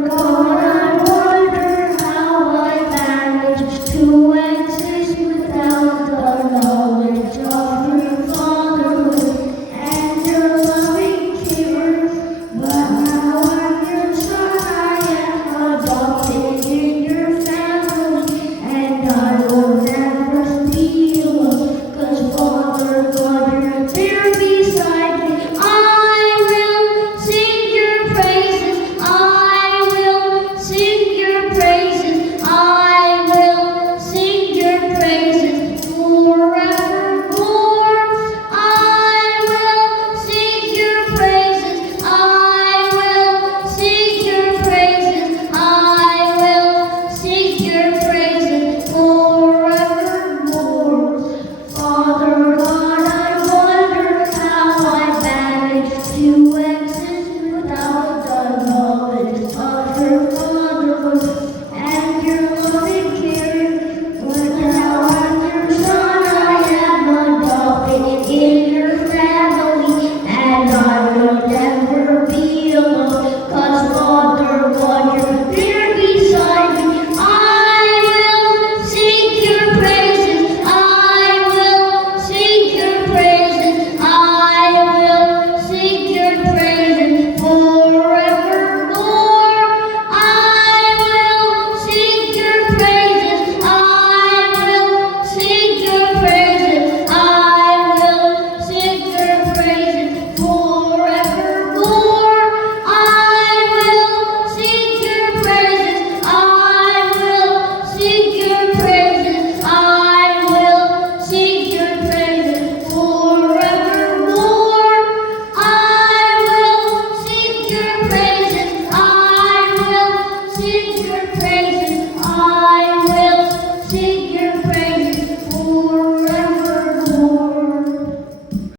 God, I wonder how I managed to exist without the knowledge of your fatherhood and your loving care. But now I'm your son, I am adopted in your family, and I will never be alone, 'cause Father God, you're there beside me. I will sing your praises. I will sing your praises. I will sing your praises forevermore. I will sing your praises. I will sing your praises. I will sing your praises forevermore. Father God, I wonder how I managed to exist without the knowledge of your fatherhood and your loving care. But now I'm your son, I am adopted in your family, and I will never be alone, 'cause Father God, you're there beside me. I will sing your praises. I will sing your praises. I will sing your praises forevermore. I will sing your praises. I will sing your praises. I will sing your praises forevermore. I will sing your praises. I will sing your praises. I will sing your praises forevermore. I will sing your praises. I will sing your praises. I